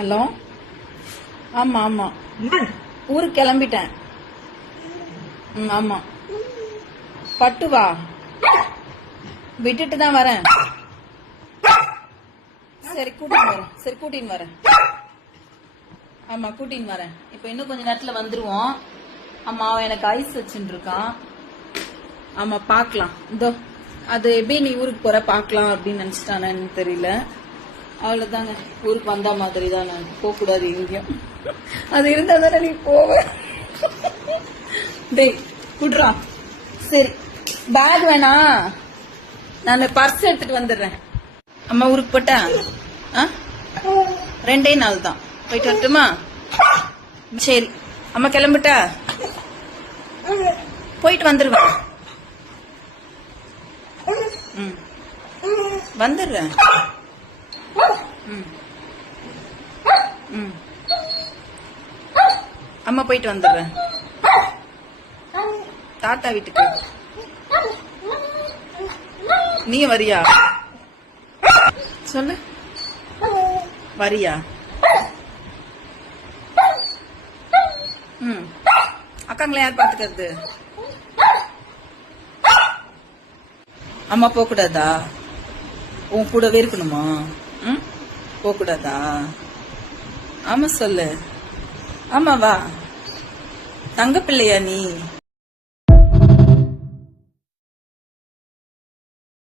Hello. ஆமா ஆமா, ஊருக்கு கிளம்பிட்டேன். ஆமா. பட்டு வா, விட்டுட்டு தான் வரேன். சரி கூட்டின்னு வரேன். ஆமா கூட்டின்னு வரேன். இப்ப இன்னும் கொஞ்ச நேரத்துல வந்துருவோம். ஆமா அவன் எனக்கு ஐஸ் வச்சுட்டு இருக்கான். ஆமா பாக்கலாம். இதோ அது எப்படி நீ ஊருக்கு போற பாக்கலாம் அப்படின்னு நினைச்சிட்டானு தெரியல. அவ்வளவுதாங்க, ஊருக்கு வந்த மாதிரி தான். நான் போக கூடாது எங்கேயும். அது இருந்தா தானே நீ போவ. டேய் குட்ரா. சரி பேக் வேணா, நான் பர்ஸ் எடுத்துட்டு வந்துடுறேன். அம்மா ஊருக்கு போட்டேன். 2 நாள் தான், போயிட்டு வரட்டுமா? சரி அம்மா கிளம்பிட்டா, போயிட்டு வந்துடுவேன். வந்துடுறேன். அம்மா போயிட்டு வந்துடுறேன் தாத்தா வீட்டுக்கு. நீ வரியா? சொல்லு, வரியா? அக்காங்களை யார் பாத்துக்கிறது? அம்மா போக கூடாதா? உன் கூடவே இருக்கணுமா? போக கூடாதா? ஆமா சொல்லு. ஆமாவா? தங்க பிள்ளையா நீ?